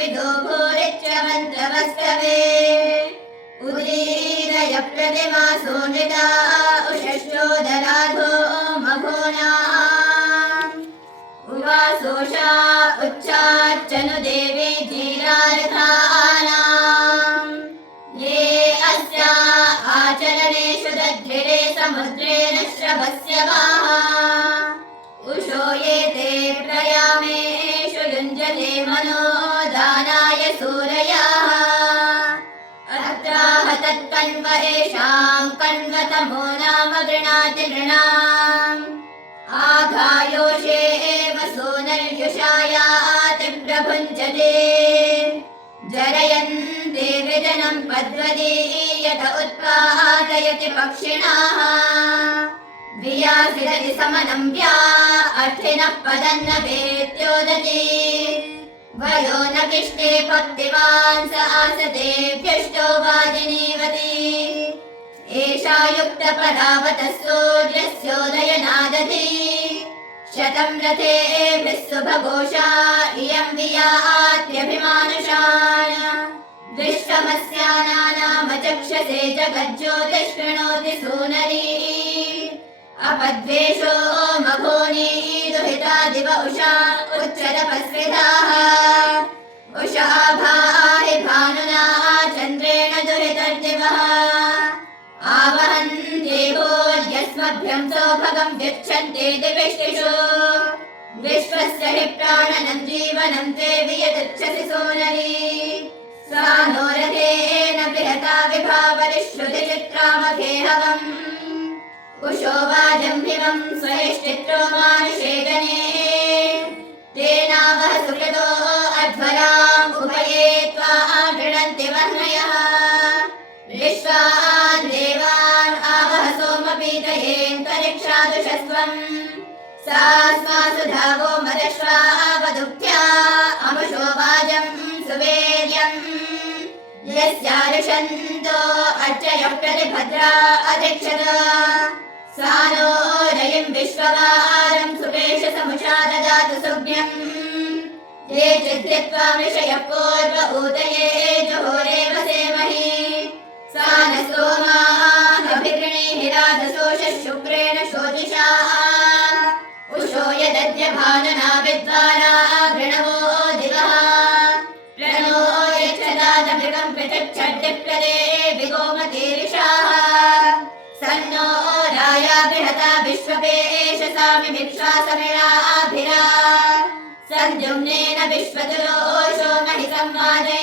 विदो भूरिच्यमन्त्रवस्तवे उदीरय प्रतिमा सोनिता उषश्चोदराधो मघोना उवासोषा उच्चाच्चनु देवी धीरारथानाम् ये अस्या आचरणेषु दध्रिरे समुद्रेण श्रवस्य वाः उषो ये ते प्रयामेषु युञ्जते मनोदानाय सूरयाः अत्राह तत्कण्व एषाम् कण्वतमो नाम गृणाति नृणाम् आघायोषे एव सोनर्युषायाति प्रभुञ्जते जरयन्ते विजनम् पद्वदीयत उत्पादयति पक्षिणाः वियासिरति समनं व्या अर्थिनः पदन्न वेत्योदति वयो न किष्टे पक्तिवान् स आसतेभ्यष्टो वाजिनीवति एषा युक्तपरावतः सूर्यस्योदयनादधि शतं रथेभिः सुभघोषा इयं वियात्यभिमानुषाय विश्वमस्यानामचक्षसे जगज्योतिः शृणोति सूनरी अपद्वेषो मघोनी दुहिता दिव उषा उच्चतपस्विताः उषा भाहि भानुना चन्द्रेण दुहितर्दिवः आवहन्ते भोर्यस्मभ्यं सौभगं यच्छन्ते दिविष्टिषु विश्वस्य हि प्राणनं जीवनं ते वियतच्छसि सोनरी सा नो रथेन बृहता विभावरिश्रुतिचित्रामखेहवम् उषो वाजम्भिवं स्वयश्चित्रो मानुषे गणे तेनावह सुकृतो अध्वराम् उपये त्वा गृणन्ति वह्नयः विश्वान् देवान् आवह सोमपीतयेऽन्तरिक्षादुषस्त्वम् सा स्मासु धावो मदश्वावदुक्त्या अमुषो वाजम् सुवेर्यम् यस्यारुषन्तो अर्चयः प्रतिभद्रा अधिक्षत सा नो रयिम् विश्ववारम् सुपेश समुषा ददातु सुभ्यम् ये चिद्यत्वा विषयः पूर्व ऊतये जुहोरेव सेमहि सा न सोमाभिगृणीहि राधसोषः शुक्रेण शोतिषा उषो यदद्य भानुना विद्वारा गृणवो दिवः प्रणो यच्छदादभृगम् पृथक्छड्डिप्रदे विगोमतीरिषाः सन्नो राया बृहता विश्वपेश सामिमिक्षा समिराभिरा सद्युम्नेन विश्वतुरोषो महि संवादे